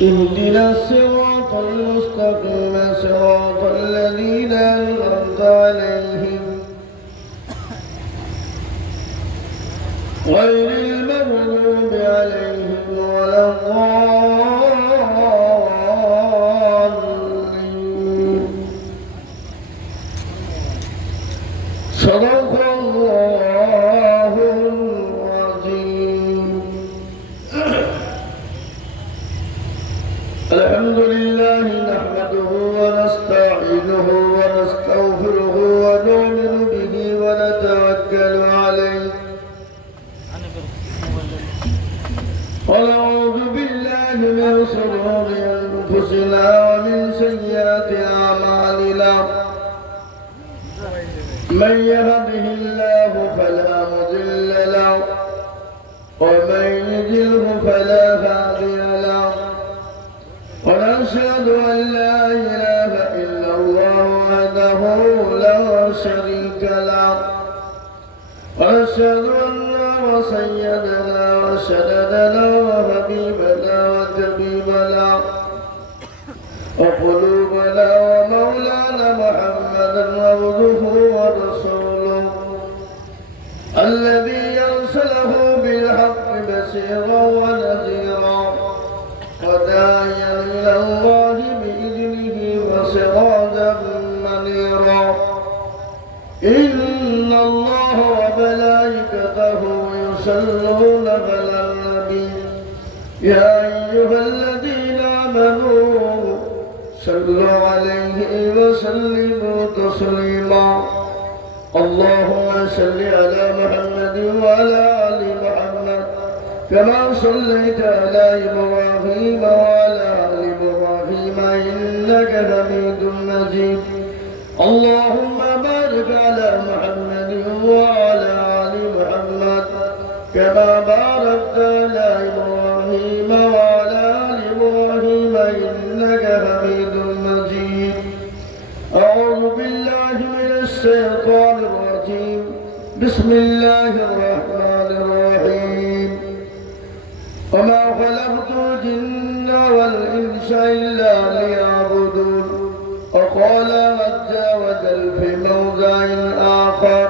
اهدنا الصراط المستقيم صراط الذين أنعمت عليهم غير المغضوب عليهم ولا الضالين. صدق الله العظيم. الحمد لله نحمده ونستعينه ونستغفره ونؤمن به ونتوكل عليه ونعوذ بالله من شرور أنفسنا ومن سيئات أعمالنا. من يهده الله فلا مضل له ومن يضلل فلا هادي له. ونشهد أن لا إله إلا الله وحده لا شريك له. ونشهد أن سيدنا وسندنا وحبيبنا وطبيبنا وقلوبنا ومولانا محمدا عبده ورسوله الذي أرسله بالحق بشيرا ونذيرا وداعيا إلى الله بإذنه وسراجا منيرا. إن الله وملائكته يصلون على النبي يا أيها الذين آمنوا صلوا عليه وسلموا تسليما. اللهم صل على محمد وعلى آل محمد كما صليت على إبراهيم وعلى آل إبراهيم إنك حميد مجيد. اللهم بارك على محمد وعلى آل محمد كما باركت على إبراهيم وعلى آل إبراهيم إنك حميد مجيد. أعوذ بالله من الشيطان الرجيم. بسم الله الرحمن الرحيم. وما خلقت الجن والإنس إلا ليعبدون. وقال عز وجل في موضع آخر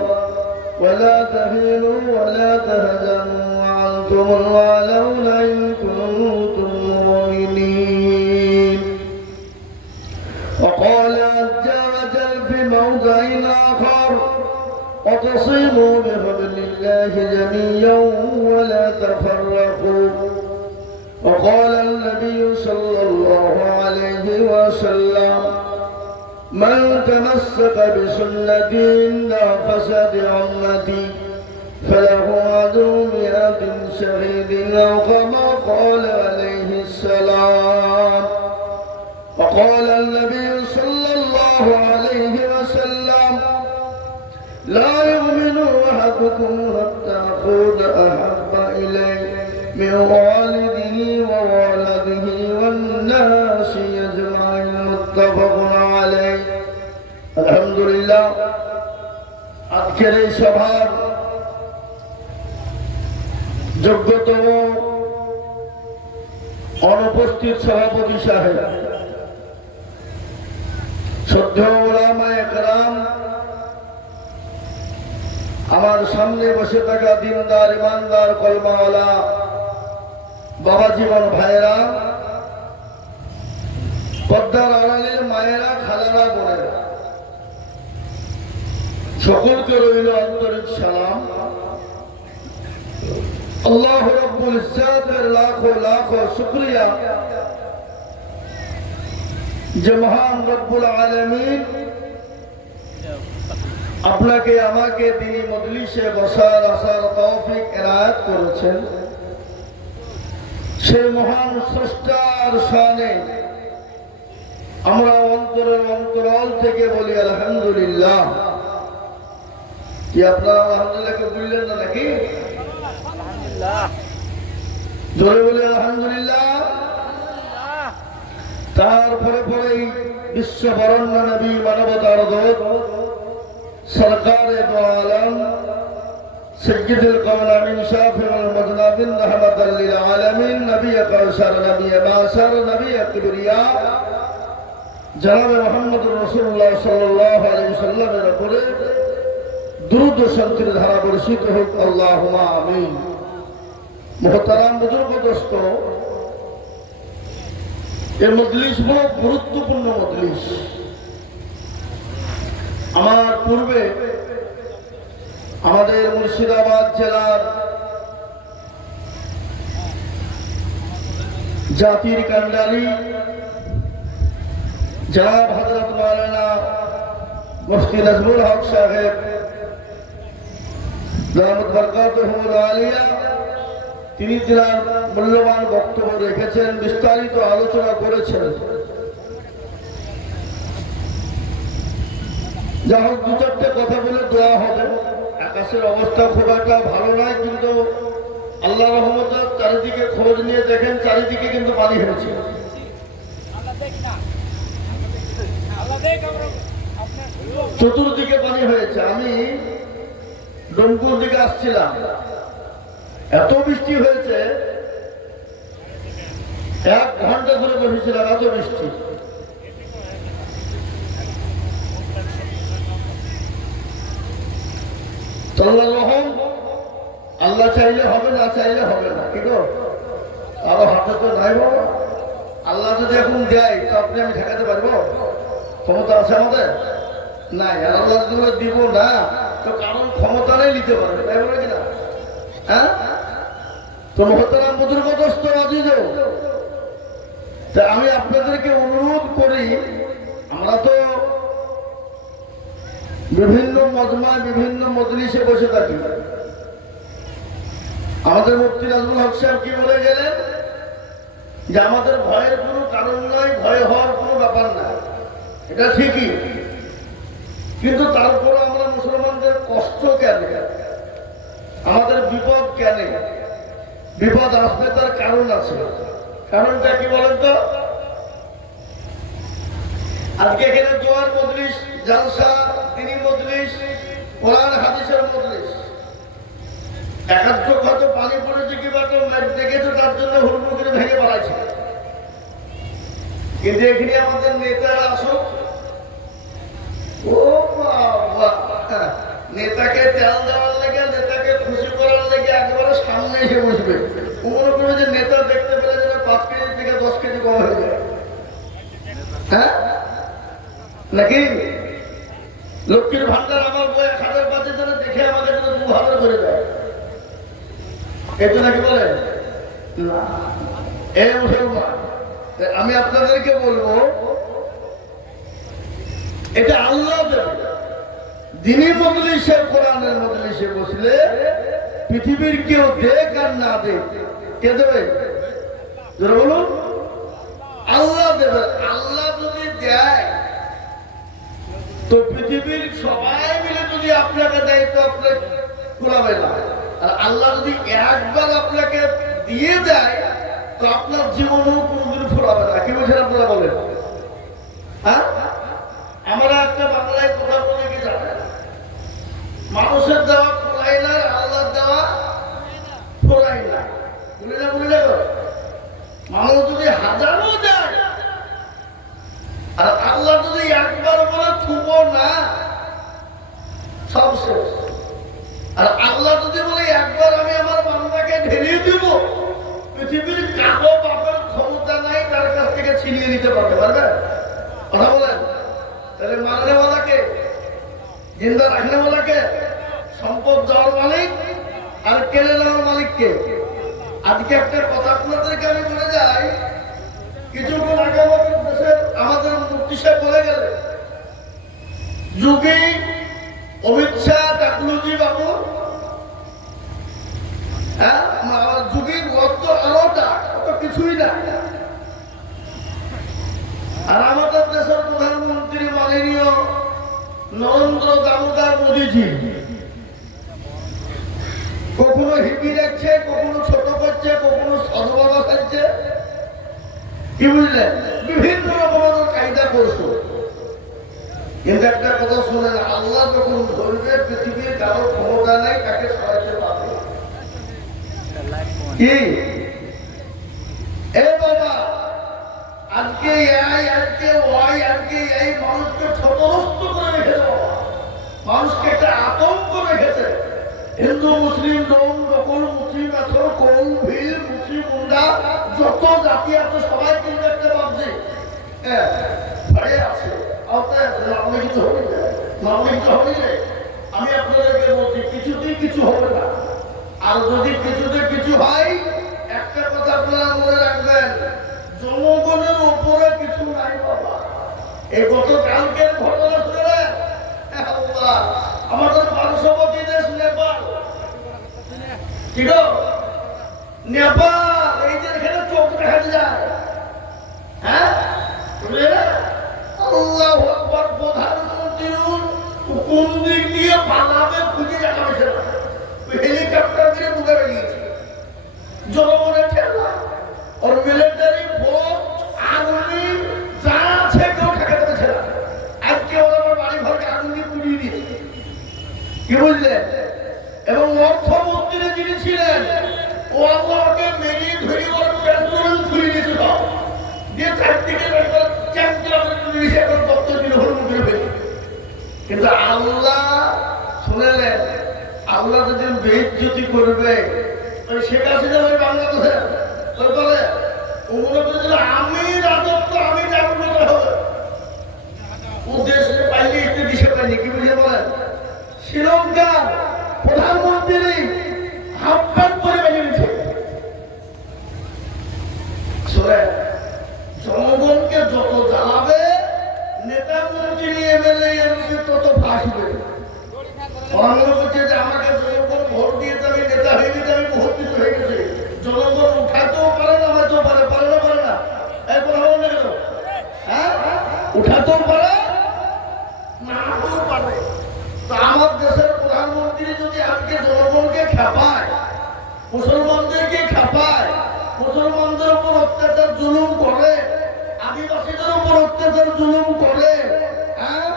ولا تهنوا ولا تهزموا وأنتم الأعلون إن كنتم مؤمنين. وقال عز وجل في موضع آخر واعتصموا بحبل الله جميعا ولا تفرقوا. وقال النبي صلى الله عليه وسلم من تمسك بسنتي عند فساد أمتي فله عدو مئة شهيد أو كما قال عليه السلام. وقال النبي صلى الله عليه وسلم لا يؤمن أحدكم حتى أكون أحب إليه من والده وولده والناس أجمعين. متفق عليه. আলহামদুলিল্লাহ, আজকের এই সভার যোগ্যতম অনুপস্থিত সভাপতি সাহেব, শ্রদ্ধেয় উলামায়ে কেরাম, আমার সামনে বসে থাকা দিনদার ইমানদার কলমাওয়ালা বাবা জীবন ভাইয়েরা, পদ্মার আড়ালের মায়েরা, খালারা, বোনেরা, সকলকে রইল আন্তরিক সালাম। আল্লাহ রাব্বুল ইজ্জাতের লাখো লাখো শুকরিয়া যে মহান রব্বুল আলামিন আপনাকে আমাকে তিনি মজলিসে বসার আসার তৌফিক এনায়েত করেছেন। সেই মহান স্রষ্টার শানে আমরা অন্তরের অন্তরাল থেকে বলি আলহামদুলিল্লাহ। কি আপনারা আলহামদুলিল্লাহকে বললেন না নাকি? জোরে বলি আলহামদুলিল্লাহ। তারপরে পরেই বিশ্ব বরণ্য নবী, মানবতার দূত, সরকারে দো আলম, সৈয়দুল কওনাইন, শাফিউল মুযনিবিন, রাহমাতাল লিল আলামিন, নবী আকরাম बशर नबी बाशर नबी किबरिया जनाब मोहम्मद रसूलुल्लाह सल्लल्लाहु अलैहि वसल्लमेर उपरे दुरूद ও শান্তির ধারা বর্ষিত হোক আল্লাহুম্মা আমিন। মুহতারাম বুজুর্গ দোস্ত, এই মজলিস বড় গুরুত্বপূর্ণ মজলিস। আমার পূর্বে আমাদের মুর্শিদাবাদ জেলার জাতির কান্ডারি জনাব হযরত মাওলানা মুফতি নাজমুল হক সাহেব দামাত বরকাতুহুল আলিয়া তিনি তার মূল্যবান বক্তব্য রেখেছেন, বিস্তারিত আলোচনা করেছেন। যা হোক, দু চারটে কথা বলে দোয়া হবে। আকাশের অবস্থা খুব একটা ভালো নয়, কিন্তু আল্লাহ রহমতে চারিদিকে খোঁজ নিয়ে দেখেন, চারিদিকে কিন্তু পানি হয়েছে। চতুর্দিকে পানি হয়েছে। আমি ডোমকুর দিকে আসছিলাম, এত বৃষ্টি হয়েছে, 1 ঘন্টা ধরে বসেছিলাম, এত বৃষ্টি। আল্লাহ রহম, আল্লাহ চাইলে হবে, না চাইলে হবে না। কি গো, আরো হাতে তো নাই বাবা। আল্লাহ যদি এখন দেয় তো আপনি আমি ঠেকাতে পারবো? ক্ষমতা আছে আমাদের? নাই। আর আল্লাহ যদি দিব না তো কারণ ক্ষমতা নেই নিতে পারবে, তাই বলে কিনা? হ্যাঁ, তো মুহতারাম বুজুর্গ দোস্ত আজিজ, আমি আপনাদেরকে অনুরোধ করি, আমরা তো বিভিন্ন মজমায় বিভিন্ন মজলিসে বসে থাকি। আমাদের মুফতি নাজমুল হক সাহেব কি বলে গেলেন যে আমাদের ভয়ের কোনো কারণ নাই, ভয় হওয়ার কোনো ব্যাপার নাই। এটা ঠিকই, কিন্তু তারপরে আমরা মুসলমানদের কষ্ট কেন, আমাদের বিপদ কেন? বিপদ আসবে, তার কারণ আছে। কারণটা কি বলেন তো? আজকে এখানে দোয়ার মজলিস, জালসা, দ্বীনি মজলিস, কোরআন হাদিসের মজলিস। একাত্র কত পানি পড়েছে, কি বা দেখেছে, তার জন্য হুড়মুড় করে ভেঙে পড়াইছে। কিন্তু এখানে আমাদের নেতারা আসুক, ও বাবা, নেতাকে তেল দেওয়ার লেগে, নেতাকে খুশি করার লেগে একবারে সামনে এসে বসবে। মনে করবে যে নেতা দেখতে পেলে যেন 5 কেজি থেকে 10 কেজি কম হয়ে যায়। হ্যাঁ নাকি? লক্ষ্মীর ভান্ডার আমার বই 1000 পাঁচের জন্য দেখে আমাকে যেন 2000 করে দেয়, এটা নাকি বলে না? এই মুসলমান, আমি আপনাদেরকে বলবো, এটা আল্লাহ দেবে। দ্বীনি মজলিসে, কোরআনের মজলিসে বসলে পৃথিবীর কেউ দেখ আর না দেখ, কে দেবে? বলুন, আল্লাহ দেবে। আল্লাহ যদি দেয় তো পৃথিবীর সবাই মিলে যদি আপনাকে দেয় তো আপনি কুলাবে না। আর আল্লাহ যদি একবার আপনাকে দিয়ে দেয় তো আপনার জীবনেও কোনোদিন ফুরাবে না। কি বলছেন আপনারা বলেন? হ্যাঁ, আমরা একটা বাংলায় কথা বলে কি জানেন, মানুষের দেওয়া ফোলাই না, আল্লাহর দেওয়া ফোলাই না। বলি না, বলি না? মানুষ যদি হাজারও দেয় আর আল্লাহ যদি একবার বলে থুব না, সব শেষ। আর আল্লাহ যদি বলে একবার আমি আমার বান্দাকে ঢেলিয়ে দিব, পৃথিবীর কারো বাপের ক্ষমতা নাই তার কাছ থেকে ছিনিয়ে নিতে পারবে। কথা বলেন? তাহলে মারনেওয়ালাকে, জিন্দা রাখনেওয়ালাকে, সম্পদ দেওয়ার মালিক আর কেড়ে নেওয়ার মালিককে। আজকে একটা কথা আপনাদেরকে আমি বলে যাই, কিছুক্ষণ আগে আমাদের দেশের আমাদের মুফতি সাহেব বলে গেলেন, যোগী অমিত শাহ টাকলুজি বাবু, হ্যাঁ, যোগীর অর্থ আরোটা, অত কিছুই না। আর আমাদের দেশের প্রধানমন্ত্রী মাননীয় নরেন্দ্র দামোদর মোদীজি কখনো হিপি রাখছে, কখনো ছোট করছে, কখনো সদবাবা খাচ্ছে। কি বুঝলেন? বিভিন্ন রকমের কায়দা করছো। কিন্তু একটা কথা শুনেন, আল্লাহ যখন ধরবে পৃথিবীর কারো ক্ষমতা নাই তাকে সরাইতে পারবে। কি এই আজকে আজকে ওয়াই আজকে এই মানুষকে সমস্ত করে রেখেছে, মানুষকে একটা আতঙ্ক রেখেছে। হিন্দু মুসলিম ডোম ডকল মুসলিম আথর কোল ভিল মুসলিম মুন্ডা যত জাতি আছে সবাই কিন্তু একটা ভাবছে ভয়ে আছে, আওতায় আছে, আমি কিছু হবে না। আমি আপনাদেরকে বলছি কিছুতেই কিছু হবে না। আর যদি কিছুতে কিছু হয়, একটা কথা আপনারা মনে রাখবেন, জনগণের উপরে কিছু নাই বাবা। এই গতকালকের ঘটনা শুনে আমাদের পার্শ্ববর্তী দেশ নেপাল, ঠিক নেপাল, এই যে এখানে চোখ দেখা যায়, হ্যাঁ আল্লাহু আকবার, প্রধানমন্ত্রী কোন দিক দিয়ে পালাবে খুঁজে দেখা হয়েছে না, হেলিকপ্টার দিয়ে ঢুকে বেরিয়েছে, জনগণের ঠেলা और মিলিটারি ফোর্স আর্মি যা আছে কেউ ঠেকাতে পারছে না। আজকে ওরা আমার বাড়ি ঘরকে আগুন দিয়ে পুড়িয়ে দিয়েছে, কি বুঝলেন? এবং অর্থমন্ত্রী যিনি ছিলেন ও আল্লাহকে মেরিয়ে ধরে ওর পেট্রোল খুলে দিয়েছিল, দিয়ে চারদিকে এখন কত দিন হল মুখে ফেলে। কিন্তু আল্লাহ শুনেলেন, আল্লাহ যদি বেইজ্জতি করবে শেখ হাসিনা ওই বাংলাদেশে বলে ওগুলো বলেছিল আমি রাজত্ব আমি জাগ্রত হবে, ও দেশে পাইনি একটু দিশে পাইনি, কি বুঝে বলেন? শ্রীলঙ্কার প্রধানমন্ত্রী হাফ প্যান্ট পরে বেরিয়েছে। জনগণকে যত জ্বালাবে, নেতা মন্ত্রী এমএলএ এমপি তত ফাঁসি দেবে। মনে করছে যে আমাকে জনগণ ভোট দিয়েছে, আমি নেতা হয়ে গেছে, আমি বহুত কিছু হয়ে গেছে। জনগণ উঠাতেও পারে না, হয়তো পারে না। এই কথা বলেন না কেন? হ্যাঁ, উঠাতেও পারে নাও পারে। তো আমার দেশের প্রধানমন্ত্রী যদি আজকে জনগণকে খেপায়, মুসলমানদেরকে খেপায়, মুসলমানদের উপর অত্যাচার জুলুম করে, আদিবাসীদের উপর অত্যাচার জুলুম করে, হ্যাঁ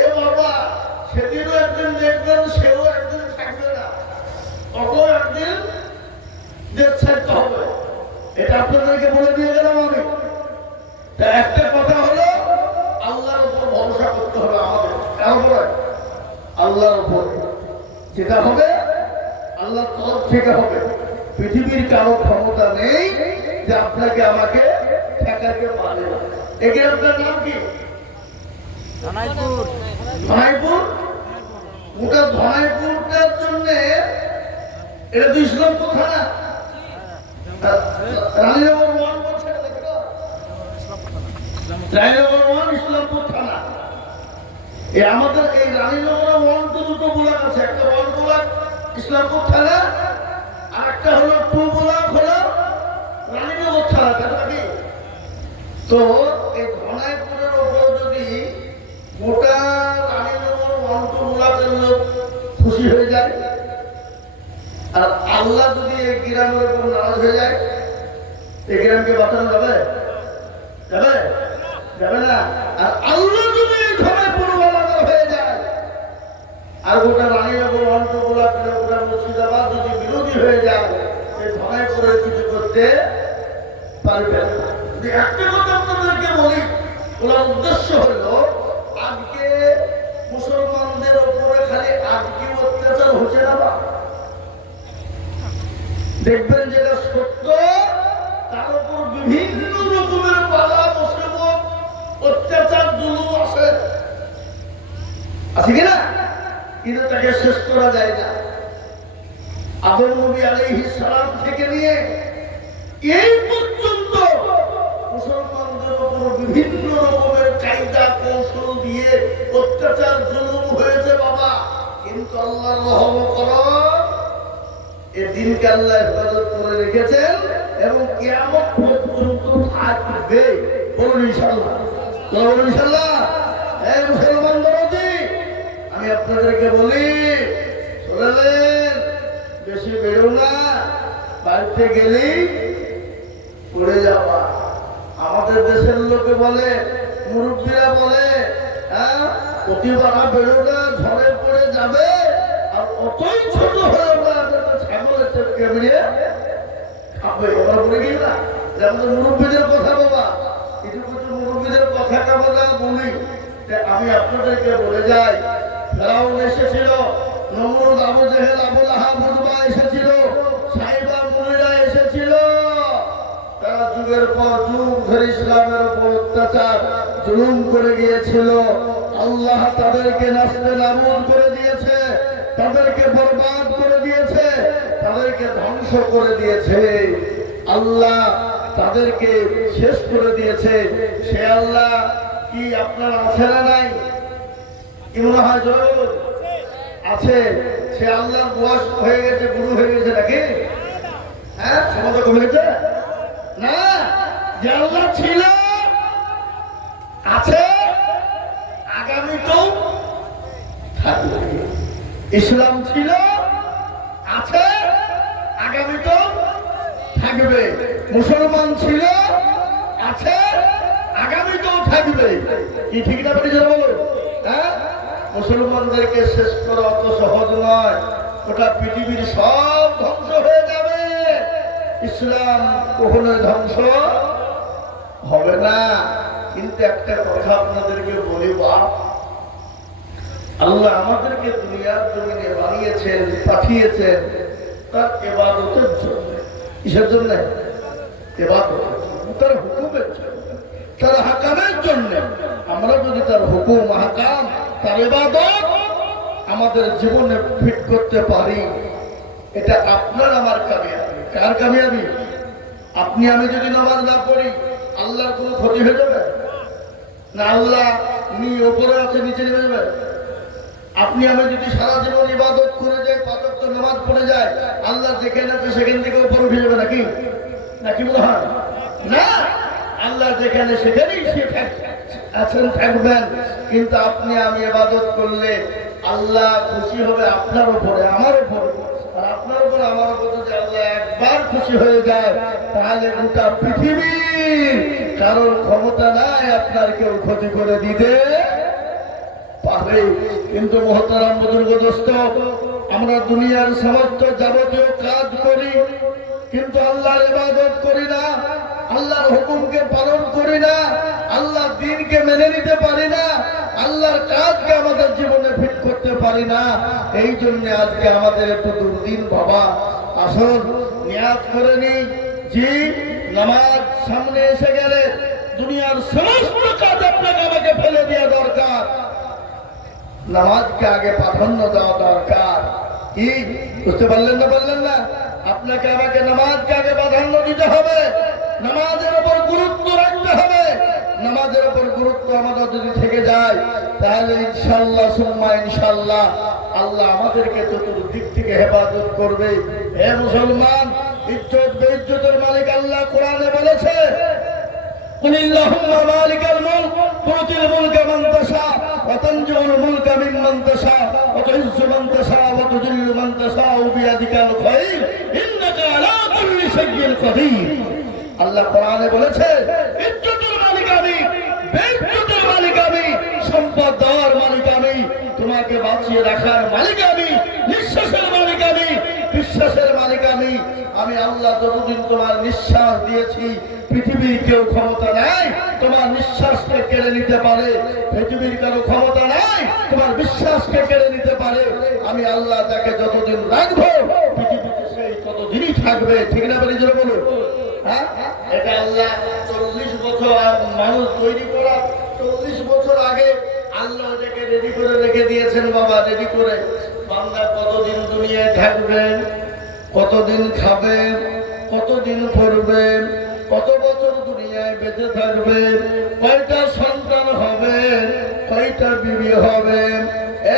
এ বাবা, সেদিনও একদিন দেখবেন সেও একদিন থাকবে না, অত একদিন দেশ ছাড়তে হবে। এটা আপনাদেরকে বলে দিয়ে গেলাম আমি। তা একটা কথা হলো, আল্লাহর উপর ভরসা করতে হবে আমাদের, কারণ আল্লাহর উপর যেটা হবে আল্লাহর তরফ থেকে হবে। পৃথিবীর কারো ক্ষমতা নেই যে আপনাকে আমাকে ঠেকাতে পারে। এখানে আপনার নাম কি? ধনাইপুর। গোটা ধনাইপুরটার জন্য এটা তো ইসলামপুর থানা, রানীনগর 1 বলছে, রানীনগর 1 ইসলামপুর থানা। এই আমাদের এই রানীনগর 1 তো দুটো ব্লক আছে, একটা 1 ব্লক ইসলামপুর থানা, আর একটা হলো 2 ব্লক হলো রানীনগর থানা। নাকি? তো এই ধনাইপুরের উপর যদি গোটা রানীনগর 1 2 ব্লকের লোক খুশি হয়ে যায়, আর আল্লাহ যদি এই গ্রামের উপর নারাজ হয়ে যায়, এই গ্রামকে বাঁচানো যাবে? যাবে না। আর আল্লাহ যদি এই ধনাইপুর হয়ে যায়, আর গোটা রানীনগর 1 2 ব্লক গোটা মুর্শিদাবাদ যদি বিরোধী হয়ে যায়, এই ধনাইপুরের কিছু করতে পারবে না। একটা কথা আপনাদেরকে বলি, ওনার উদ্দেশ্য হলো আজকে মুসলমানদের উপরে খালি আজকে অত্যাচার হচ্ছে না, দেখবেন যেটা সত্য তার উপর বিভিন্ন রকমের বাধা মুসিবত অত্যাচার জুলুম আছে কিনা, কিন্তু তাকে শেষ করা যায় না। আদম নবী আলাইহিস সালাম থেকে নিয়ে এই পর্যন্ত মুসলমানদের উপর বিভিন্ন রকমের কায়দা কৌশল দিয়ে অত্যাচার জুলুম হয়েছে বাবা, কিন্তু আল্লাহর রহম করম এই দিনকে আল্লাহ হেফাজত করে রেখেছেন এবং কিয়ামত পর্যন্ত থাকবে। বলুন ইনশাআল্লাহ, বলুন ইনশাআল্লাহ। এই মুসলমান বন্ধু, আমি আপনাদেরকে বলি, শুনলেন, বেশি বেরো না, বাড়িতে গেলেই পড়ে যাওয়া। আমাদের দেশের লোকে বলে, মুরব্বীরা বলে, হ্যাঁ প্রতিবার বেরো না, ঝড়ে পড়ে যাবে। আর অতই ছোট হয়ে ছাগলের চোখকে বেরিয়ে খাবে। ওরা বলে গেল না যে আমাদের মুরব্বীদের কথা বাবা, কিছু কিছু কথাটা বলা বলি, আমি আপনাদেরকে বলে যাই, ফেরাউন এসেছিল, নমরুদ, আবু জেহেল, আবু লাহাব, উতবা এসেছিল, সাইবা মুনিরা এসেছিল। তারা যুগের পর যুগ ধরে ইসলামের উপর অত্যাচার জুলুম করে গিয়েছিল। আল্লাহ তাদেরকে নাস্তে নাবুদ করে দিয়েছে, তাদেরকে বরবাদ করে দিয়েছে, তাদেরকে ধ্বংস করে দিয়েছে। আল্লাহ তাদেরকে শেষ করে দিয়েছে। সে আল্লাহ কি আপনার আছে না নাই? কি মনে হয় জরুর আছে? সে আল্লাহর বয়স হয়ে গেছে, গুরু হয়ে গেছে নাকি? হ্যাঁ, সমাজ হয়েছে না? যে আল্লাহ ছিল, আছে, আগামীতেও থাকবে। ইসলাম ছিল, আছে, আগামীতেও থাকবে। মুসলমান ছিল, আছে, আগামীতেও থাকবে। কি ঠিক না বেটি জোরে বলো? হ্যাঁ, মুসলমানদেরকে শেষ করা অত সহজ নয়। ওটা পৃথিবীর সব ধ্বংস হয়ে যাবে, ইসলাম কখনোই ধ্বংস হবে না। কিন্তু একটা কথা আপনাদেরকে বলি, বাপ, আল্লাহ আমাদেরকে দুনিয়ার জমিনে বানিয়েছেন, পাঠিয়েছেন তার ইবাদতের জন্য। কিসের জন্য? ইবাদত, তার হুকুমের জন্য, তার হাকামের জন্য। আমরা যদি তার হুকুম, হাকাম, তার ইবাদত আমাদের জীবনে ফিট করতে পারি, এটা আপনার আমার কামিয়াবি। কার কামিয়াবি? আপনি আমি যদি নামাজ না পড়ি, আল্লাহর কোনো ক্ষতি হয়ে যাবে না? আল্লাহ উনি ওপরে আছে, নিচে নেমে যাবে? আপনি আমি যদি সারা জীবন ইবাদত করে যাই, পাঁচ ওয়াক্ত নামাজ পড়ে যায়, আল্লাহ যেখানে আছে সেখান থেকে উপরে উঠে যাবে নাকি? নাকি মনে হয় না? আল্লাহ যেখানে সেখানেই আছেন, থাকবেন। কিন্তু আপনি আমি ইবাদত করলে আল্লাহ খুশি হবে আপনার উপরে, আমার উপরে। আর আপনার উপর আমার উপর যদি আল্লাহ একবার খুশি হয়ে যায়, তাহলে গোটা পৃথিবীর কারোর ক্ষমতা নাই আপনার কেউ ক্ষতি করে দিতে পারে। কিন্তু মহতারাম বুজুর্গ দোস্ত, আমরা দুনিয়ার সমস্ত যাবতীয় কাজ করি, কিন্তু আল্লাহর ইবাদত করি না, আল্লাহর হুকুমকে পালন করি না, আল্লাহর দ্বীনকে মেনে নিতে পারি না, আল্লাহর কাজকে আমাদের জীবনে ফিট করতে পারি না। এই জন্য আজকে আমাদের একটু দুর্দিন। বাবা আসুন নিয়াজ করে নি, জি নামাজ সামনে এসে গেলে দুনিয়ার সমস্ত কাজ আপনাকে আমাকে ফেলে দেওয়া দরকার, নামাজকে আগে প্রাধান্য দেওয়া দরকার। কি বুঝতে পারলেন না? বললেন না? আপনাকে আমাকে নামাজকে আগে প্রাধান্য দিতে হবে, নামাজের উপর গুরুত্ব রাখতে হবে। নামাজের উপর গুরুত্ব আমাদের যদি থেকে যায়, তাহলে ইনশাআল্লাহ সুম্মা ইনশাআল্লাহ আল্লাহ আমাদেরকে চতুর্দিক থেকে হেফাজত করবে। হে মুসলমান, ইজ্জত বেইজ্জতের মালিক আল্লাহ কোরআনে বলেছে, قل اللهم مالك الملك تؤتي الملك من تشاء وتنزع الملك ممن تشاء وتعز من تشاء وتذل من تشاء بيدك الخير انك على كل شيء قدير। আল্লাহ কোরআনে বলেছে, ইজ্জতের মালিক আমি, বেইজ্জতের মালিক আমি, সম্পদ দেওয়ার মালিক আমি, তোমাকে বাঁচিয়ে রাখার মালিক আমি, নিঃশ্বাসের মালিক আমি, বিশ্বাসের মালিক আমি। আমি আল্লাহ যতদিন তোমার নিঃশ্বাস দিয়েছি, পৃথিবীর কেউ ক্ষমতা নাই তোমার নিঃশ্বাসকে কেড়ে নিতে পারে, পৃথিবীর কারো ক্ষমতা নাই তোমার বিশ্বাসকে কেড়ে নিতে পারে। আমি আল্লাহ তাকে যতদিন রাখবো, পৃথিবীতে সেই ততদিনই থাকবে। ঠিক না বলি জোরে বলুন? হ্যাঁ, এটা আল্লাহ 40 বছর মানুষ তৈরি করা, 40 বছর আগে আল্লাহ এটাকে রেডি করে রেখে দিয়েছেন। বাবা রেডি করে, বান্দা কতদিন দুনিয়ায় থাকবেন, কতদিন খাবেন, কতদিন পড়বেন, কত বছর দুনিয়ায় বেঁচে থাকবেন, কয়টা সন্তান হবে, কয়টা বিবি হবে,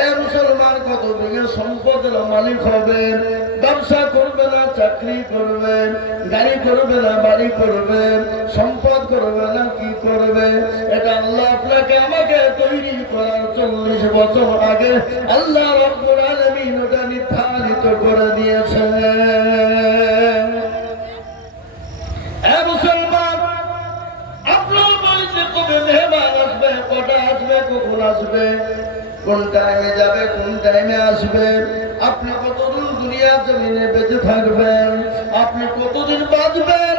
এ মুসলমান কত বিঘে সম্পদের মালিক হবেন, ব্যবসা করবে না চাকরি করবেন, গাড়ি করবে না বাড়ি করবেন, সম্পদ করবে না কি করবে, এটা আল্লাহ আপনাকে আমাকে তৈরি করার 40 বছর আগে আল্লাহ রাব্বুল আলামিন ওটা নির্ধারিত করে দিয়েছেন। মুসলমান, আপনার বাড়িতে কবে মেহমান আসবে, কটা আসবে, কখন আসবে, কোন টাইমে যাবে, কোন টাইমে আসবে, আপনি কতদিন দুনিয়ার জমিনে বেঁচে থাকবেন, আপনি কতদিন বাঁচবেন,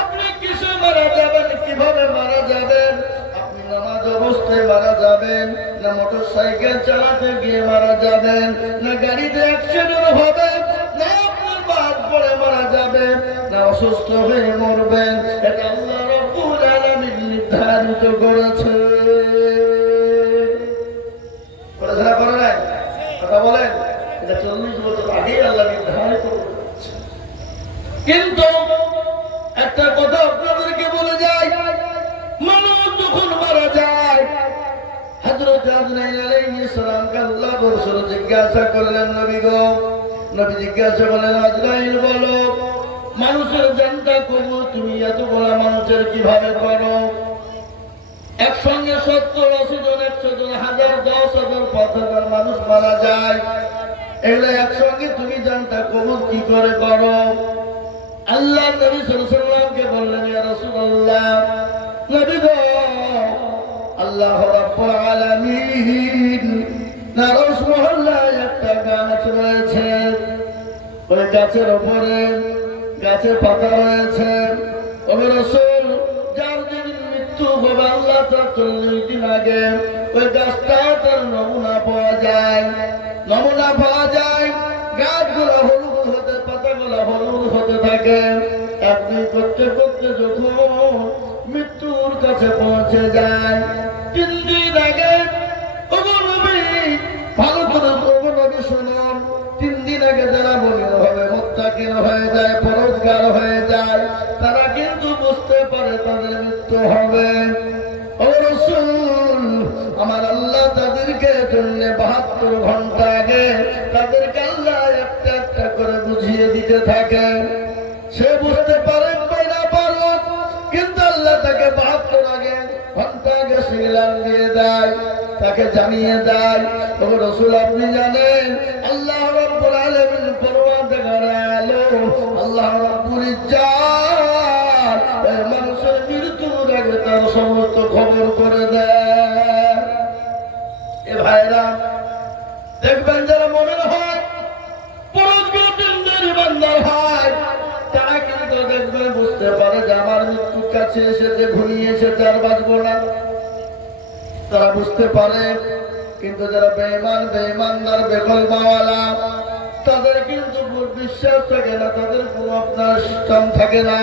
আপনি কিসে মারা যাবেন, কিভাবে মারা যাবেন, আপনি অবস্থায় মারা যাবেন, না মোটর সাইকেল চালাতে গিয়ে মারা যাবেন, না গাড়িতে অ্যাক্সিডেন্ট হবে, না আপনার বাদ পড়ে মারা যাবেন, না অসুস্থ হয়ে মরবেন, এটা আল্লাহ রাব্বুল আলামিন নির্ধারিত করেছে। করে নাই কথা বলেন, এটা 40 বছর আগে আল্লাহ নির্ধারিত করেছে। কিন্তু একটা কথা আপনাদেরকে বলে যাই, মানুষ যখন মারা যায়, হযরত আজরাইল আলাইহিস সালামকে আল্লাহ রাসূল জিজ্ঞাসা করলেন, নবী গো, নবী জিজ্ঞাসা করলেন, আজরাইল বলো, মানুষের জানটা কবুল তুমি এতগুলা মানুষের কিভাবে করো? একসঙ্গে 70-80 জন, 100 জন, 1000, 10,000, 5,000 মানুষ মারা যায়, এগুলো একসঙ্গে তুমি জানটা কবুল কি করে করো? আল্লাহ নবী সাল্লাল্লাহু আলাইহি ওয়াসাল্লামকে বললেন, ইয়া রাসূলুল্লাহ, নবী গো, আল্লাহ রাব্বুল আলামিন নারস মহল্লায় একটা গাছ রয়েছে, ওই গাছের উপরে গাছের পাতা রয়েছে, ওই রাসূল যার যেদিন মৃত্যু হবে আল্লাহ তার 40 দিন আগে ওই গাছটা তার নমুনা পাওয়া যায়, নমুনা পাওয়া যায়, গাছগুলো হলুদ হতে, পাতাগুলো হলুদ হতে থাকে। একদিন করতে করতে যখন মৃত্যুর কাছে পৌঁছে যায়, 3 দিন আগে, ভালো করে নবী শুনুন, 3 দিন আগে যারা মুমিন হবে, মুত্তাকিন হয়ে যায়, পরহেজগার হয়ে যায়, তারা কিন্তু বুঝতে পারে তাদের মৃত্যু হবে। ও রাসূল, আমার আল্লাহ তাদেরকে জন্য 72 ঘন্টা আগে তাদেরকে আল্লাহ একটা একটা করে বুঝিয়ে দিতে থাকে। সে বুঝতে পারে না পারো, কিন্তু আল্লাহ তাকে 72 ঘন্টা আগে সিগন্যাল দিয়ে দেয়, তাকে জানিয়ে দেয়, ও রাসূল আপনি জানেন আল্লাহ রাব্বুল আলামিন পরওয়ারদিগার আলম আল্লাহ রাব্বুল ইজ্জাত এই মানুষের মৃত্যুর আগে তার সমস্ত খবর করে দেয়। এ ভাইরা দেখবেন যারা মুমিন হয়, পরস্পরের বান্দার হয়, তারা কিন্তু দেখবে বুঝতে পারে যে আমার মৃত্যুর কাছে এসেছে, ঘনিয়ে এসেছে, আর বাঁচবো না, তারা বুঝতে পারে। কিন্তু যারা বেঈমান, বেঈমানদার, বেকলমাওয়ালা, তাদের কিন্তু বিশ্বাস থাকে না, তাদের কোনো আপনার সিস্টেম থাকে না,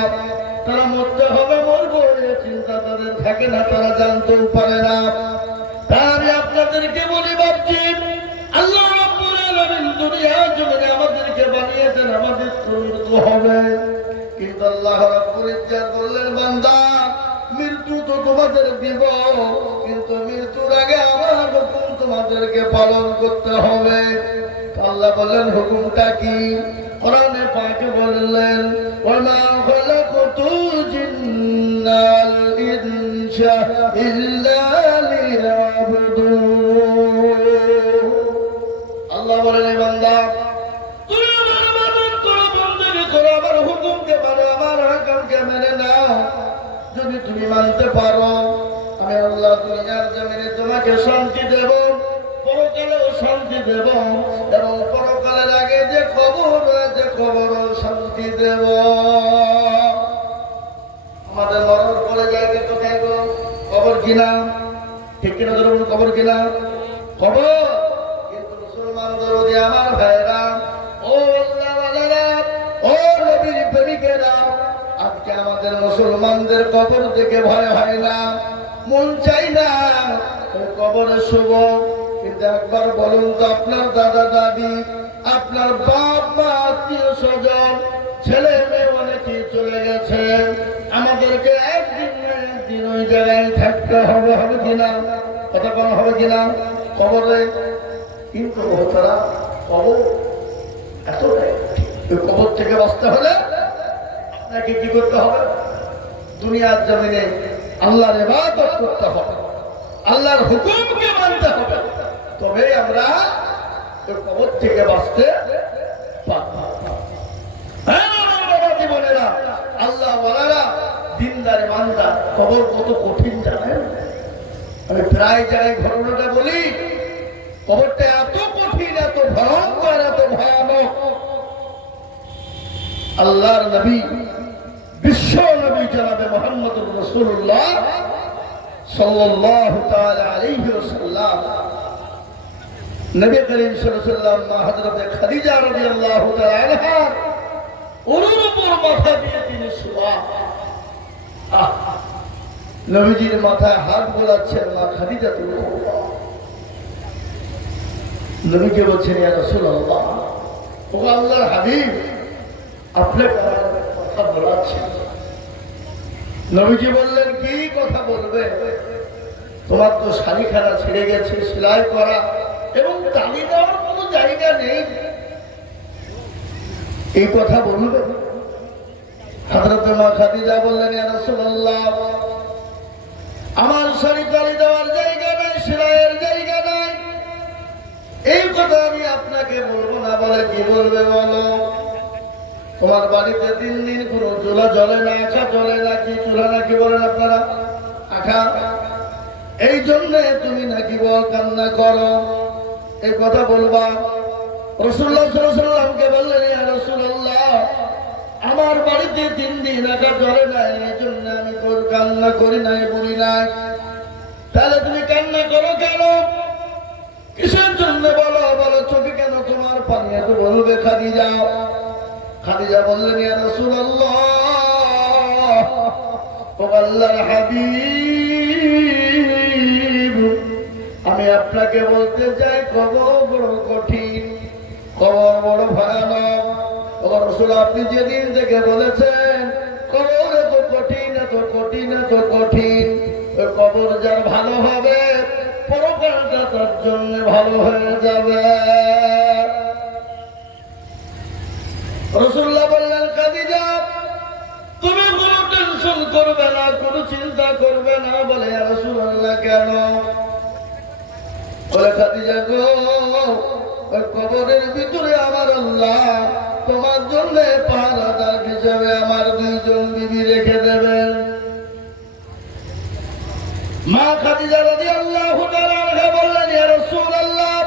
তারা মরতে হবে, মরবো এই চিন্তা তাদের থাকে না, তারা জানতেও পারে না। তাই আপনাদেরকে বলি ভাবছি, আল্লাহ রাব্বুল আলামিন দুনিয়ার জমিনে আমাদেরকে বানিয়েছেন আমাদের মৃত্যু হবে, কিন্তু আল্লাহ রাব্বুল ইজ্জত বললেন, বান্দা মৃত্যু তো তোমাদের দিব, কিন্তু মৃত্যুর আগে আমার হুকুম তোমাদেরকে পালন করতে হবে। আল্লাহ বললেন হুকুমটা কি? কোরআনে পাকে বললেন, ওয়ামা খালাকাতুল জিন্না ওয়াল ইনসা ইল্লা লিয়াবুদুন। আল্লাহ বলেন, বান্দা তুমি আমার ইবাদত করো, বন্দেগি করো, আমার হুকুমকে মানো, আমার হুকুমকে মেনে নাও। যদি তুমি মানতে পারো, আমি আল্লাহ দুনিয়ার জমিনে তোমাকে শান্তি দেব, পরকালেও শান্তি দেব, এবং পরকালের আগে যে খবর রয়েছে খবরও শান্তি দেব। আমাদের মরণ পড়ে যায় কোথায় গো? খবর কিনা? ঠিক কিনা ধরুন, খবর কিনা? খবর। কিন্তু মুসলমানদের ওদের আমার ভাইরা, ও আল্লাহওয়ালারা, ও নবীর প্রেমিকেরা, আজকে আমাদের মুসলমানদের কবর থেকে ভয় হয় না, মন চাই না ওই কবরে শুভ। কিন্তু একবার বলুন তো, আপনার দাদা দাদি, আপনার বাপ মা, আত্মীয় স্বজন, ছেলে মেয়ে অনেকেই চলে গেছে, আমাদেরকে একদিন ওই জায়গায় থাকতে হবে, হবে কিনা? কথা কোনো হবে কিনা কবরে? কিন্তু তারা কবর এত ওই কবর থেকে বাঁচতে হলে আপনাকে কি করতে হবে? দুনিয়ার জমিনে আল্লাহর ইবাদত করতে হবে, আল্লাহর হুকুমকে মানতে হবে, তবে আমরা ওই কবর থেকে বাঁচতে পারবো। জীবনেরা আল্লাহ ওয়ালারা, দিনদার বান্দা, কবর কত কঠিন জানেন? আমি প্রায় জায়গায় ঘটনাটা বলি, কবরটা এত কঠিন, এত ভয়ঙ্কর, এত ভয়ানক। আল্লাহর নবী, বিশ্ব নবী জনাবে মুহাম্মদুর রাসূলুল্লাহ সাল্লাল্লাহু তাআলা আলাইহি ওয়াসাল্লাম নবী করিম সাল্লাল্লাহু আলাইহি ওয়াসাল্লাম হযরত খাদিজা রাদিয়াল্লাহু তাআলা আনহা ওনার উপর মাথা দিয়ে তিনি শোয়া। নবীজির মাথায় হাত বোলাচ্ছেন মা খাদিজা। নবীকে বলছেন ইয়া রাসূলুল্লাহ, ও আল্লাহর হাবিব, আপনি কথা বলাচ্ছেন। নবীজি বললেন, কি কথা বলবে? তোমার তো শাড়িখানা ছিঁড়ে গেছে, সেলাই করা এবং তালি দেওয়ার কোনো জায়গা নেই, এই কথা বলবে? হযরত মা খাদিজা বললেন, ইয়া রাসূলুল্লাহ, আমার শাড়ি তালি দেওয়ার জায়গা নাই, সেলাইয়ের জায়গা নাই, এই কথা আমি আপনাকে বলবো না। বলে, কি বলবে বলো? তোমার বাড়িতে 3 দিন কোনো চুলা জ্বলে না, আঁখা জ্বলে না, কি চুলা নাকি বলেন আপনারা? আঁখা। এই জন্যে তুমি নাকি বল কান্না করো, এই কথা বলবা? রাসূলুল্লাহ সাল্লাল্লাহু আলাইহি ওয়াসাল্লামকে বললেন, ইয়া রাসূলুল্লাহ, আমার বাড়িতে 3 দিন আঁখা জ্বলে না, এই জন্য আমি তোর কান্না করি নাই, বলি নাই। তাহলে তুমি কান্না করো কেন? কিসের জন্য বলো? বলো, চোখে কেন তোমার পানি এত বলবে? খাদিজা খাদিজা বললেন, ইয়া রাসূলুল্লাহ, ও আল্লাহর হাবিব, আমি আপনাকে বলতে চাই, কবর বড় কঠিন, কবর বড় ভয়ানক। ও রাসূল, আপনি যেদিন থেকে বলেছেন কবর এত কঠিন, এত কঠিন, এত কঠিন, ওই কবর যার ভালো হবে পরকালটা তার জন্য ভালো হয়ে যাবে। রাসূলুল্লাহ বললেন, খাদিজা, তুমি কোনো টেনশন করবে না, কোনো চিন্তা করবে না। বলে, ইয়া রাসূলুল্লাহ, কেন? বলে, খাদিজা গো, ওই কবরের ভিতরে আমার আল্লাহ তোমার জন্য পাহারাদার হিসেবে আমার 2 জন বিবি রেখে দেবেন। মা খাদিজা রাদিয়াল্লাহু তাআলা আনহা বললেন, ইয়া রাসূলুল্লাহ,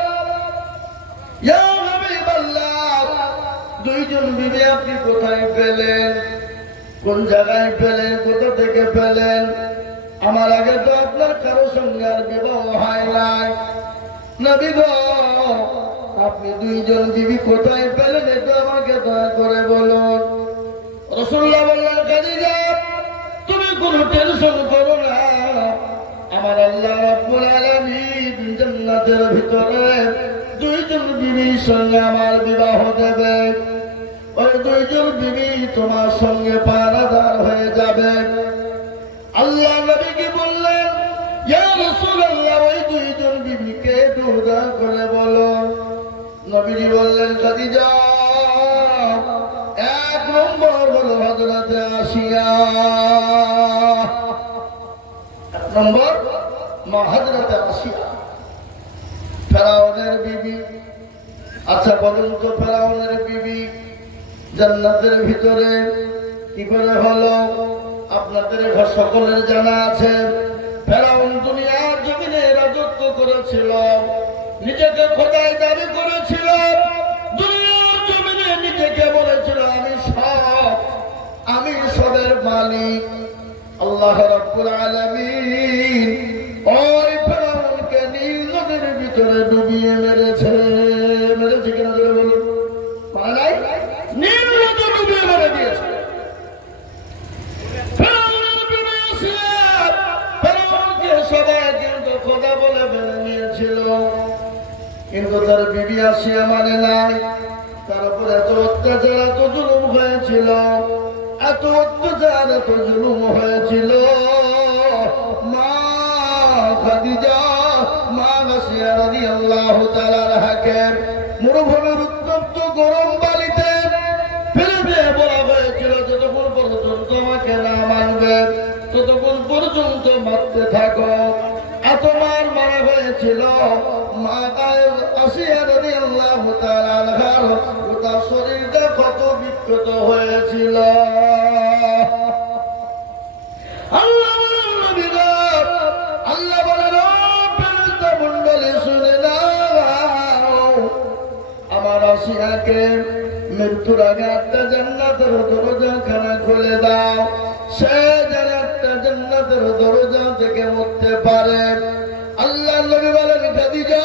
ইয়া হাবিবাল্লাহ, 2 জন বিবি আপনি কোথায় পেলেন? কোন জায়গায় পেলেন? কোথা থেকে পেলেন? আমার আগে তো আপনার কারো সঙ্গে আর বিবাহ হয় নাই। নবী গো, আপনি 2 জন বিবি কোথায় পেলেন, এটা আমাকে দয়া করে বলুন। রাসূলুল্লাহ বললেন, খাদিজা, তুমি কোনো টেনশন করো না, আমার আল্লাহ রাব্বুল আলামিন জান্নাতের ভিতরে 2 জন বিবির সঙ্গে আমার বিবাহ দেবে। ওই 2 জন বিবি তোমার সঙ্গে পাহারাদার হয়ে যাবে। আল্লাহ নবীকে বললেন, ইয়া রাসূলুল্লাহ, ওই 2 জন বিবিকে দয়া করে বলো। নবীজি বললেন, খাদিজা, 1 নম্বর হলো হযরত আসিয়া, 1 নম্বর মা হযরত আসিয়া, ফেরাউনের বিবি। আচ্ছা বলুন তো, ফেরাউনের বিবি জান্নাতের ভিতরে কি করে হলো? আপনাদের সকলের জানা আছে, ফেরাউন দুনিয়ার জমিনে রাজত্ব করেছিল, নিজেকে খোদাই দাবি করেছিল, দুনিয়ার জমিনে নিজেকে বলেছিল আমি সবের মালিক। আল্লাহ রাব্বুল আলামিন ওই ফেরাউনকে নীল নদীর ভিতরে ডুবিয়ে মেরেছে। মেরেছে কিনা ধরে বলুন? মানে নাই? নীল নদী ডুবিয়ে মেরে দিয়েছে। ফেরাউনের বিবি আসিয়া, ফেরাউনকে সবাই কিন্তু খোদা বলে মেনে নিয়েছিল, কিন্তু তার বিবি আসিয়া মানে নাই। তার উপর এত অত্যাচার, এত জুলুম হয়েছিল, এত অত্যাচার, এত জুলুম হয়েছিল। মা খাদিজা, মা আসিয়া রাদিয়াল্লাহু তাআলা আনহাকে মরুভূমির উত্তপ্ত গরম বালিতে ফেলে দিয়ে বলা হয়েছিল, যতক্ষণ পর্যন্ত আমাকে না মানবে ততক্ষণ পর্যন্ত মারতে থাকো। এত মার মারা হয়েছিল, মা আসিয়া রাদিয়াল্লাহু তাআলা আনহার গোটা শরীরটা কত বিক্ষত হয়েছিল। আল্লাহ বলেন, নবী গো, আল্লাহ বলেন, ও ফেরেশতা মণ্ডলী শুনে নাও, আমার আসিয়াকে মৃত্যুর আগে 8টা জান্নাতের দরজাখানা খুলে দাও। সে যেন 8টা জান্নাতের দরজা থেকে মরতে হতে পারে। আল্লাহ নবী বলেন খাদিজা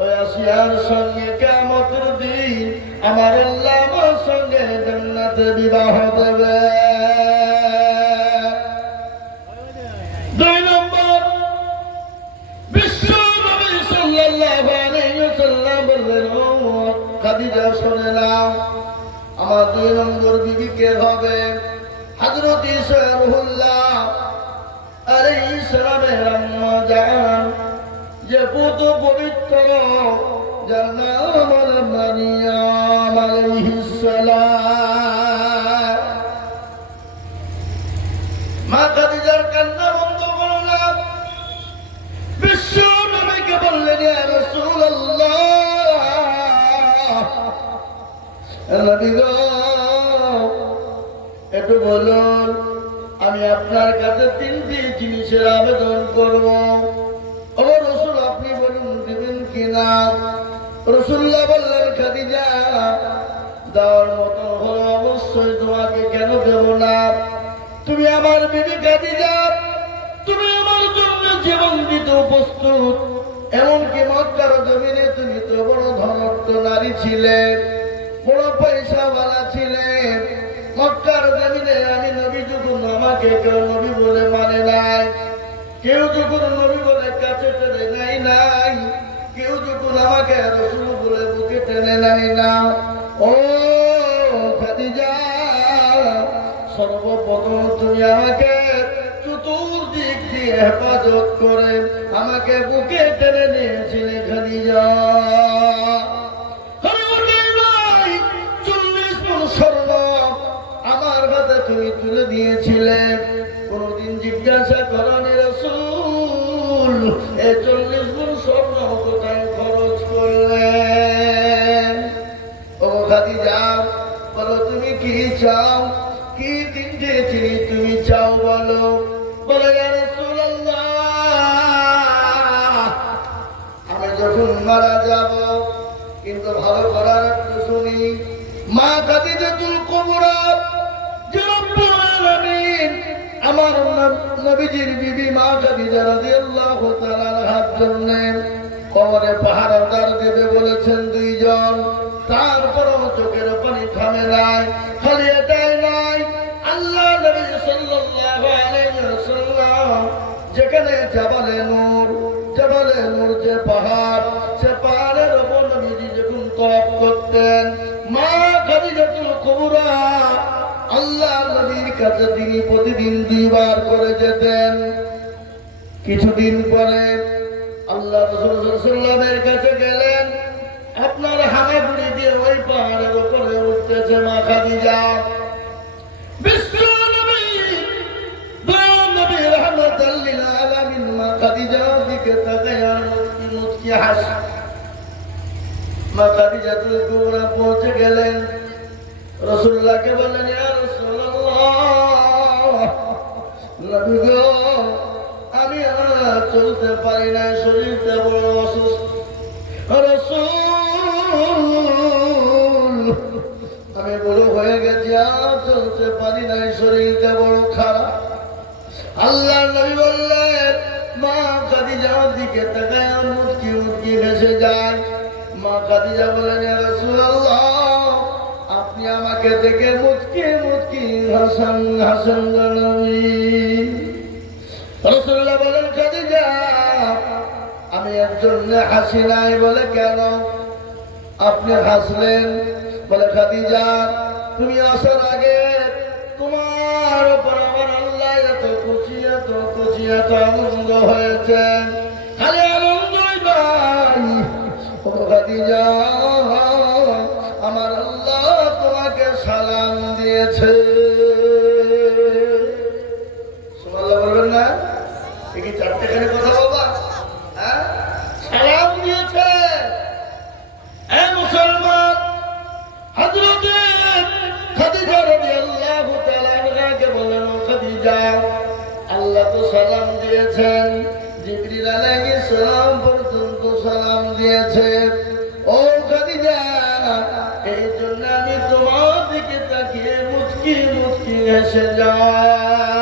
ওই আসিয়ার সঙ্গে কিয়ামতের দিন আমার আল্লাহ আমার সঙ্গে জান্নাতে বিবাহ দেবে। দুই নম্বর, বিশ্ব নবী সাল্লাল্লাহু আলাইহি ওয়াসাল্লাম বললেন ও খাদিজা শুনে নাও, আমার দুই নম্বর বিবি কে হবে? হযরত ঈসা রুহুল্লাহ আলাইহিস সালামের আম্মা জান, যে পুত পবিত্র, যার নাম হলো মারিয়াম আলাইহিস সালাম। মা খাদিজার কান্না বন্ধ করো না। বিশ্ব নবীকে বললেন ইয়া রাসূলুল্লাহ, নবী গো একটু বলুন, আমি আপনার কাছে তিনটি জিনিসের আবেদন করব। ও রাসূল আপনি বলুন দিবেন কিনা? রাসূলুল্লাহ বললেন খাদিজা দেওয়ার মতো হলো অবশ্যই, তোমাকে কেন দেব না? তুমি আমার বিবি খাদিজা, তুমি আমার জন্য জীবন দিতে প্রস্তুত। এমনকি মক্কার জমিনে তুমি তো বড় ধনট্ট নারী ছিলে, বড় পয়সাওয়ালা ছিলে। মক্কার জমিনে আমি নবী যখন আমাকে কেউ নবী বলে মানে নাই, কেউ যখন নবী বলে কাছে টেনে নেয় নাই, কেউ যখন আমাকে রাসূল বলে বুকে টেনে নেয় না। ও খাদিজা, সর্বপ্রথম তুমি আমাকে চতুর্দিক দিয়ে হেফাজত করে আমাকে বুকে টেনে নিয়েছিলে খাদিজা। আমার হাতে তুমি তুলে দিয়েছিলে। কোনদিন জিজ্ঞাসা করনি রাসূল এই 40 গুণ স্বর্ণ কোথায় খরচ করলেন? ও খাদিজা বলো তুমি কি চাও, কি তিনটে জিনিস তুমি চাও বলো। বলে ইয়া রাসূলুল্লাহ, আমি যখন মারা যাব, কিন্তু ভালো করার একটু শুনি, মা খাদিজাতুল কুবরা যে রব্বুল আলামিন আমার নবীজির বিবি মা খাদিজা রাদিয়াল্লাহু তাআলা আনহার জন্য কবরে পাহারাদার দেবে বলেছেন দুইজন। তারপরও চোখের পানি থামে নাই। খালি এটাই নাই, আল্লাহ নবী সাল্লাল্লাহু আলাইহি ওয়াসাল্লাম যেখানে জাবালে নূর যে পাহাড়, সে পাহাড়ের উপর নবীজি যখন তওয়াফ করতেন, মা খাদিজাতুল কুবরা আল্লাহ নবীর কাছে তিনি প্রতিদিন 2 বার করে যেতেন। কিছুদিন পরে আল্লাহ রাসূল সাল্লাল্লাহু আলাইহি ওয়াসাল্লামের কাছে গেলেন, আপনার হামাগুড়ি দিয়ে ওই পাহাড়ের উপরে উঠতেছে মা খাদিজা। বিশ্ব নবী দয়াল নবী রাহমাতাল লিল আলামিন মা খাদিজার দিকে তাকায়া মুচকি হাসে। মা খাদিজাতুল কুবরা পৌঁছে গেলেন, রাসূলুল্লাহকে বললেন ইয়া রাসূলুল্লাহ, নবী গো আমি আর চলতে পারি না, শরীরটা বড় অসুস্থ। রাসূল আমি বড় হয়ে গেছি, আর চলতে পারি না, শরীরটা বড় খারাপ। আল্লাহ নবী বললেন, মা খাদিজার দিকে তাকায় মুচকি মুচকি হেসে যায়। মা খাদিজা বলেন ইয়া রাসূলুল্লাহ, আপনি আমাকে দেখে মুচকি মুচকি হাসেন নবী। রাসূলুল্লাহ বলেন খাদিজা আমি এর জন্য হাসি নাই। বলে কেন আপনি হাসলেন? বলে খাদিজা তুমি আসার আগে তোমার উপর আমার আল্লাহ এত খুশি এত আনন্দ হয়েছে, খালি আনন্দই নাই। ও খাদিজা আমার আল্লাহ তোমাকে সালাম দিয়েছে। সুবহানাল্লাহ বলবেন না? এ কি চারটেখানি কথা বাবা? হ্যাঁ, সালাম দিয়েছে। এ মুসলমান, হযরত খাদিজা রাদিয়াল্লাহু তাআলা আনহাকে বলেন ও খাদিজা আল্লাহ তো সালাম দিয়েছেন, জিবরিল আলাইহিস সালাম পর্যন্ত সালাম দিয়েছে। ও খাদিজা এই জন্য আমি তোমার দিকে তাকিয়ে মুচকি মুচকি হেসে যাই।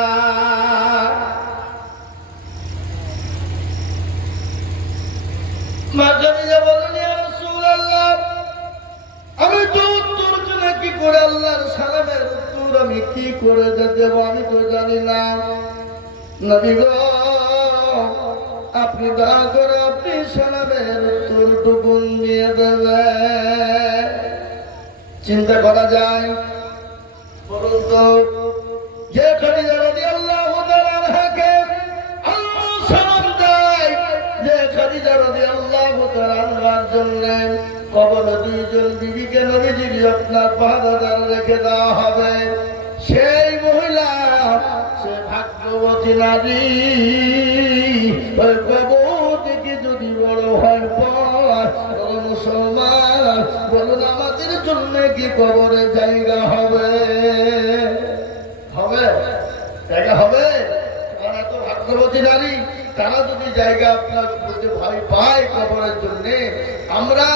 আমি কি করে দেব আমি তো জানি না। নবী গো আপনি দয়া করে আপনি সালামের উত্তরটুকু দিয়ে দেবেন। চিন্তা করা যায় বলুন তো, যে খাদিজা রাদিয়াল্লাহু তাআলা আনহাকে আল্লাহ সালাম দেয়, যে খাদিজা রাদিয়াল্লাহু তাআলা আনহার জন্য কবরে দুইজন বিবিকে নবীজি আপনার পাহারাদার রেখে দেওয়া হবে, সেই মহিলা সে ভাগ্যবতী নারী। ওই কবর থেকে যদি বড় হয় মুসলমান বলুন আমাদের জন্য কি কবরে জায়গা হবে? হবে জায়গা হবে? তারা তো ভাগ্যবতী নারী, তারা যদি জায়গা আপনার ভাই পায় কবরের জন্য, আমরা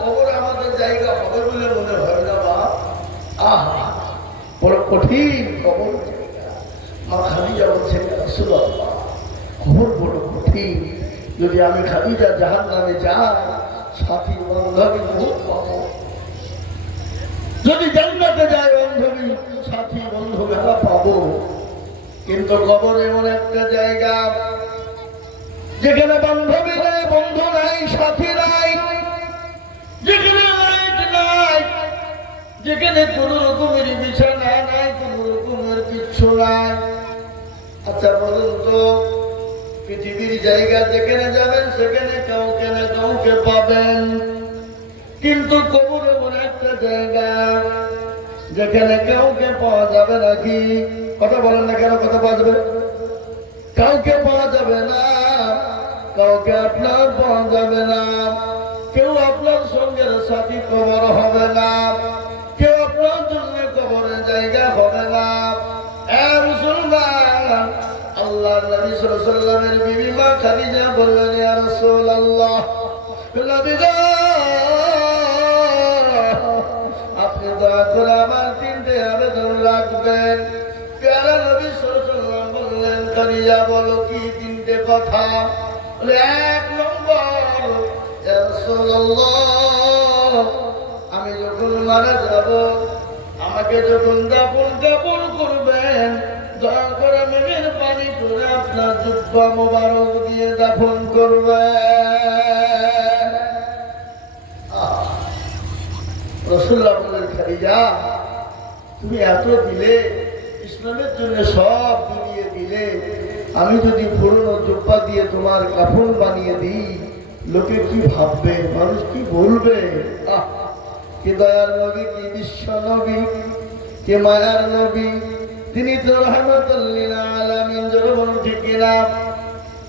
কবর আমাদের জায়গা হবে বলে মনে হয় না। বা আহা বড় কঠিন কবর। মা খাদিজা বলছেন রাসূলুল্লাহ কবর বড় কঠিন, যদি আমি খাদিজা জাহান্নামে যাই সাথী বান্ধবী খুব পাবো, যদি জান্নাতে যাই বান্ধবী সাথী বন্ধুরা পাবো। কিন্তু কবর এমন একটা জায়গা যেখানে বান্ধবী নাই, বন্ধু নাই, সাথী নাই, যেখানে লাইট নাই, যেখানে কোন রকমের বিছানা নাই, কোন রকমের কিচ্ছু নাই। আচ্ছা বলুন তো, পৃথিবীর জায়গা যেখানে যাবেন সেখানে কাউকে না কাউকে পাবেন, কিন্তু কবর এমন একটা জায়গা যেখানে কাউকে পাওয়া যাবে নাকি? কথা বলেন না কেন? কথা পাওয়া যাবে? কাউকে পাওয়া যাবে না, কাউকে আপনার পাওয়া যাবে না, কেউ আপনার সঙ্গের সাথী কবর হবে না, কেউ আপনার জন্য কবরের জায়গা হবে না। মুসলমান আল্লাহর নবী সাল্লাল্লাহু আলাইহি ওয়াসাল্লামের বিবি মা খাদিজা বললেন, ইয়া রাসূলুল্লাহ নবী গো আপনি দয়া করে আমার তিনটে আবেদন রাখবেন। প্যারা নবী সাল্লাল্লাহু আলাইহি ওয়াসাল্লাম বললেন, খাদিজা বলো কি তিনটে কথা? এক নম্বর, ইয়া রাসূলুল্লাহ আমি যখন মারা যাব, আমাকে যখন দাফন কাফন করবেন, দয়া করে মেঘের পানি করে আপনার জুব্বা মোবারক দিয়ে দাফন করবেন। রাসূলুল্লাহ বললেন, খাদিজা তুমি এত দিলে, ইসলামের জন্য সব বিলিয়ে দিলে, আমি যদি পুরনো জুব্বা দিয়ে তোমার কাফন বানিয়ে দিই, লোকে কি ভাববে, মানুষ কি বলবে? কি দয়ার নবী, কি বিশ্ব নবী, কি মায়ার নবী, তিনি তো রাহমাতুল লিল আলামিন। জোরে বলুন ঠিক কিনা?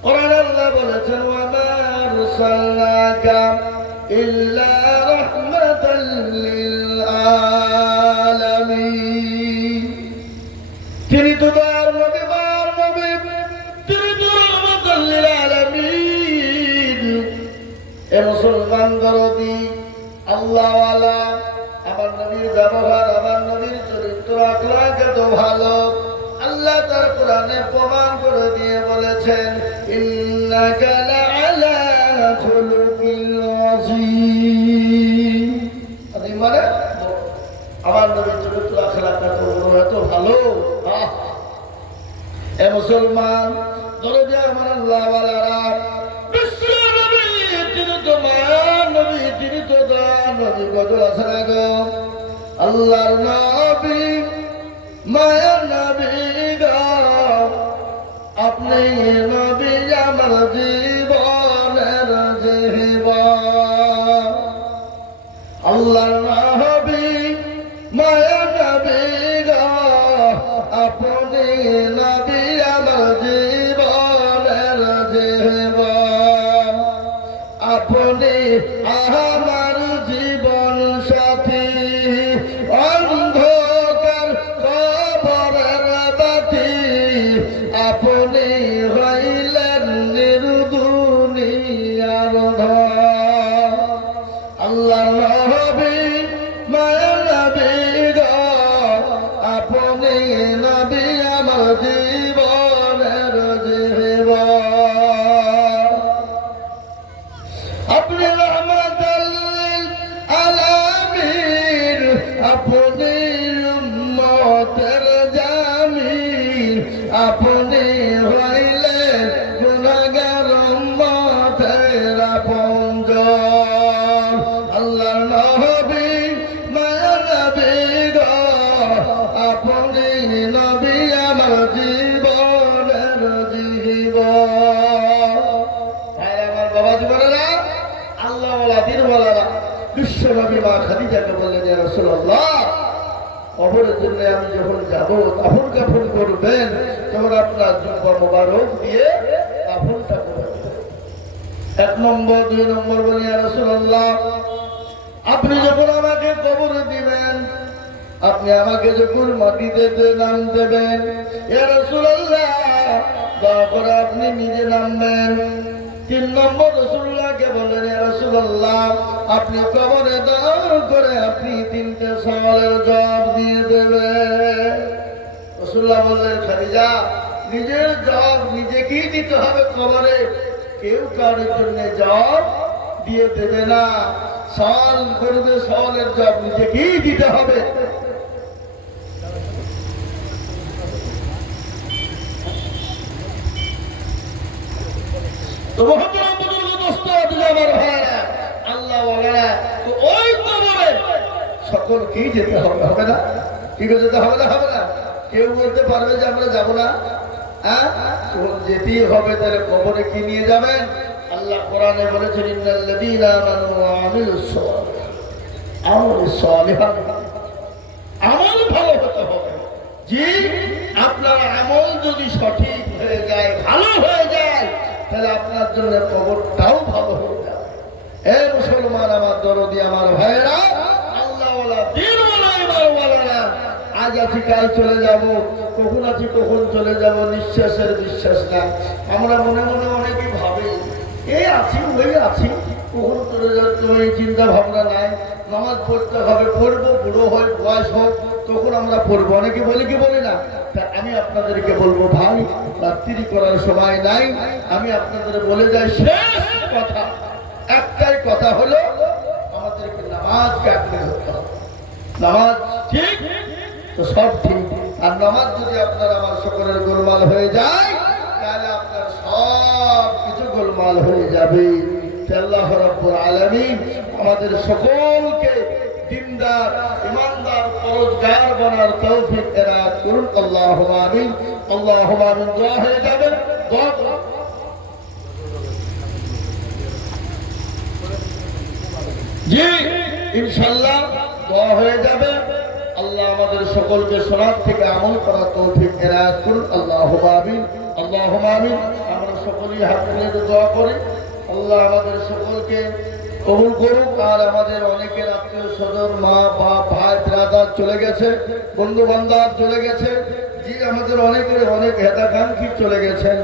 কোরআন আল্লাহ বলেছেন, ওয়া মা আরসালনাকা ইল্লা রাহমাতাল লিল আলামিন। তিনি তো দয়ার নবী, মায়ার নবী, তিনি তো রাহমাতুল লিল আলামিন। এ মুসলমান দরদি আল্লাহ ওয়ালা, আমার নবীর ব্যবহার, আমার নবীর চরিত্র আখলাক এত ভালো, আল্লাহ তার কোরআনে প্রমাণ করে দিয়ে বলেছেন, ইন্নাকা লাআলা খুলুকিল আযীম। মানে আমার নবীর চরিত্র আখলাক এত ভালো। এ মুসলমান দরদি আমার আল্লাহ ওয়ালারা, বিশ্ব নবী তিনি তো মায়ার নবী, তিনি তো দয়ার নবী। গজল আছে না গো? আল্লাহর নবী মায়ার নবী গো, আপনি নবী আমার জীবনের জীবন। আল্লাহর নবী মায়ার নবী গো, আপনি নবী আমার জীবনের জীবন। আপনি আমার জীবন সাথী, অন্ধকার কবরের বাতি, আপনি হইলেন নির্দোষ রহমতের জামিন আপনি হইলে গুনাহগার উম্মতের আপনজন আল্লাহর নবী মায়া নবী গো আপনি নবী আমার জীবনের জীবন আমার বাবা জীবনেরা আল্লাহ ওয়ালা দিন ওয়ালারা বিশ্ব নবী মা খাদিজাকে বললেন ইয়া রাসূলুল্লাহ কবরের জন্য আমি যখন যাব কাফন কাফন করবেন তখন আপনার জুব্বা মোবারক দিয়ে কাফনটা করবেন। 1 নম্বর 2 নম্বর বলি ইয়া রাসূলুল্লাহ আপনি যখন আমাকে কবরে দিবেন আপনি আমাকে যখন মাটিতে নাম দেবেন ইয়া রাসূলুল্লাহ দয়া করে আপনি নিজে নামবেন। 3 নম্বর রাসূলুল্লাহকে বললেন ইয়া রাসূলুল্লাহ আপনি কবরে দাঁড় করে আপনি 3টে সওয়ালের জবাব দিয়ে দেবেন। রাসূলুল্লাহ বললেন খাদিজা নিজের জবাব নিজেকেই দিতে হবে কবরে, কেউ কারোর জন্য জবাব দিয়ে দেবে না। সওয়াল করবে সওয়ালের জবাব নিজেকেই দিতে হবে। তো মহতরম বুজুর্গ দোস্ত আমার ভাইরা আল্লাহ ওয়ালারা তো ওই কবরে সকলকেই যেতে হবে, হবে না? কি করে যেতে হবে না? হবে না? কেউ বলতে পারবে যে আমরা যাবো না? হ্যাঁ, যেতেই হবে। তাহলে কবরে কি নিয়ে যাবেন? আল্লাহ কোরআনে বলেছেন ইন্নাল্লাযীনা আমানু ওয়া আমিলুস সালিহাত আমল ভালো হতে হবে। জি, আপনার আমল যদি সঠিক হয়ে যায়, ভালো হয়ে যায়, তাহলে আপনার জন্য কবরটাও ভালো হয়ে যাবে। এ মুসলমান আমার দরদি আমার ভাইরা আল্লাহওয়ালা দিনওয়ালা ইমানওয়ালারা আজ আছি কাল চলে যাব, কখন আছি কখন চলে যাব নিঃশ্বাসের বিশ্বাস না। আমরা মনে মনে অনেকে ভাবি এই আছি ওই আছি কখন চলে যাচ্ছে ওই চিন্তা ভাবনা নাই। নামাজ পড়তে হবে, পড়বো, বুড়ো হয় বয়স হোক তখন আমরা পড়বো। অনেকে বলি কি বলি না? তা আমি আপনাদেরকে বলবো ভাই রাত্রি করার সময় নাই, আমি আপনাদের বলে যাই শেষ কথা, একটাই কথা হলো আমাদেরকে নামাজকে আঁকড়ে ধরতে হবে। নামাজ ঠিক তো সব ঠিক, আর নামাজ যদি আপনার আমার সকলের গোলমাল হয়ে যায় তাহলে আপনার সব কিছু গোলমাল হয়ে যাবে। আল্লাহ রাব্বুল আলামিন আমাদের সকলকে দিনদার ইমানদার পরহেজগার বানার তৌফিক এনায়েত করুন। আল্লাহুম্মা আমিন, আল্লাহুম্মা আমিন। দোয়া হয়ে যাবে, দোয়া করুন। জি ইনশাআল্লাহ দোয়া হয়ে যাবে। আল্লাহ আমাদের সকলকে শরীয়ত থেকে আমল করার তৌফিক এনায়েত করুন। আল্লাহুম্মা আমিন, আল্লাহুম্মা আমিন। আমরা সকলেই হাত তুলে দোয়া করি আল্লাহ আমাদের সকলকে কবুল করুক। আর আমাদের অনেকের আত্মীয় স্বজন মা বাপ ভাই ব্রাদার চলে গেছে, বন্ধু বান্ধব চলে গেছে। জি আমাদের অনেকের অনেক হেতাকাঙ্ক্ষী চলে গেছেন।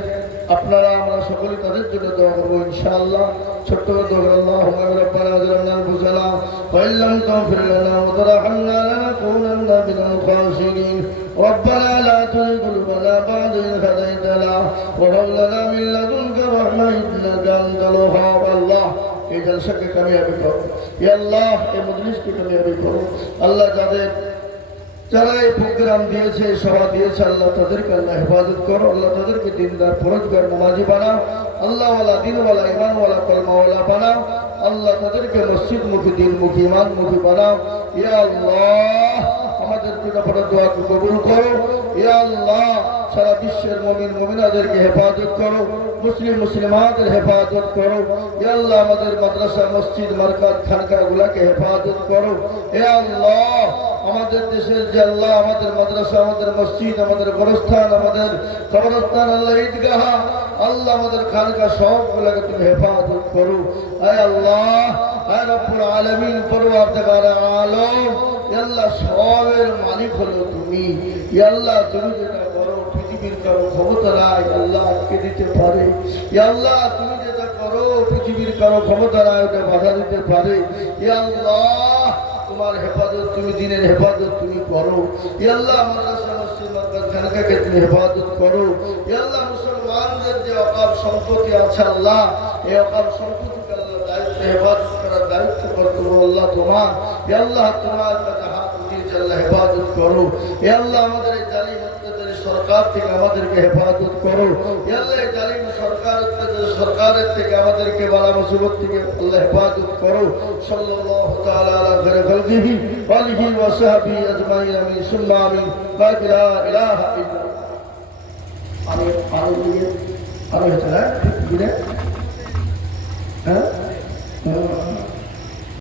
আপনারা আমরা সকলেই তাদের জন্য দোয়া করবো ইনশাআল্লাহ। ছোট্ট দোয়া আল্লাহুম্মা রাব্বানা যালামনা আনফুসানা ওয়া ইল্লাম তাগফির লানা ওয়া তারহামনা লানাকুনান্না মিনাল খাসিরিন। ربنا لا تزغ قلوبنا بعد إذ هديتنا وهب لنا من لدنك رحمة إنك أنت الوهاب। আল্লাহ এই জলসাকে কামিয়াবি করো, ইয়া আল্লাহ এই মজলিসকে কামিয়াবি করো। আল্লাহ যারা এই প্রোগ্রাম দিয়েছে, সভা দিয়েছে, আল্লাহ তাদেরকে আল্লাহ হেফাজত করো। আল্লাহ তাদেরকে দিনদার পরহেজগার নামাজি বানাও। আল্লাহওয়ালা দিনওয়ালা ইমানওয়ালা কলমাওয়ালা বানাও। আল্লাহ তাদেরকে মসজিদমুখী দিনমুখী ইমানমুখী বানাও। ইয়া আল্লাহ আমাদের পিতামাতার দোয়া কবুল করো। ইয়া আল্লাহ সারা বিশ্বের মুমিন মুমিনাদেরকে হেফাজত করো, মুসলিম মুসলিমাদের হেফাজত করো। ইয়া আল্লাহ আমাদের মাদ্রাসা মসজিদ মারকাজ খানকাগুলোকে হেফাজত করো। ইয়া আল্লাহ আমাদের দেশের যে আল্লাহ আমাদের মাদ্রাসা আমাদের মসজিদ আমাদের গোরস্থান আমাদের কবরস্থান আল্লাহ ঈদগাহ আল্লাহ আমাদের খানকা সবগুলোকে তুমি হেফাজত করো। আয় আল্লাহ আয় রব্বুল আলামিন পরওয়ারদিগার আলম আল্লাহ সবের মালিক হলো তুমি। ইয়া আল্লাহ তুমি যেটা করো পৃথিবীর কারো ক্ষমতা নাই আল্লাহ আটকে দিতে পারে। ইয়া আল্লাহ তুমি যেটা করো পৃথিবীর কারো ক্ষমতা নাই ওটা বাধা দিতে পারে। ইয়া আল্লাহ তোমার হেফাজত তুমি দিনের হেফাজত তুমি করো। ইয়া আল্লাহ মাদ্রাসা মসজিদ মাদ্রাসা খানকাকে তুমি হেফাজত করো। ইয়া আল্লাহ মুসলমানদের যে অকাল সম্পত্তি আছে আল্লাহ এই অকাল সম্পত্তিকে আল্লাহ দায়িত্ব হেফাজত করার দায়িত্ব করতে আল্লাহ তোমার। ইয়া আল্লাহ তোমার কাছে হাত হাফিজ আল্লাহ হেফাজত করো। এ আল্লাহ আমাদের এই জালিম অত্যাচারী সরকার থেকে আমাদেরকে হেফাজত করো। এ আল্লাহ এই জালিম সরকার অত্যাচারী সরকারের থেকে আমাদেরকে বালা মুসিবত থেকে আল্লাহ হেফাজত করো। সাল্লাল্লাহু তাআলা আলা খায়রি খালকিহি ওয়া আলিহি ওয়া সাহবিহি আজমাইন আমিন সুম্মা আমিন লা ইলাহা ইল্লাল্লাহ। আরো এটা হ্যাঁ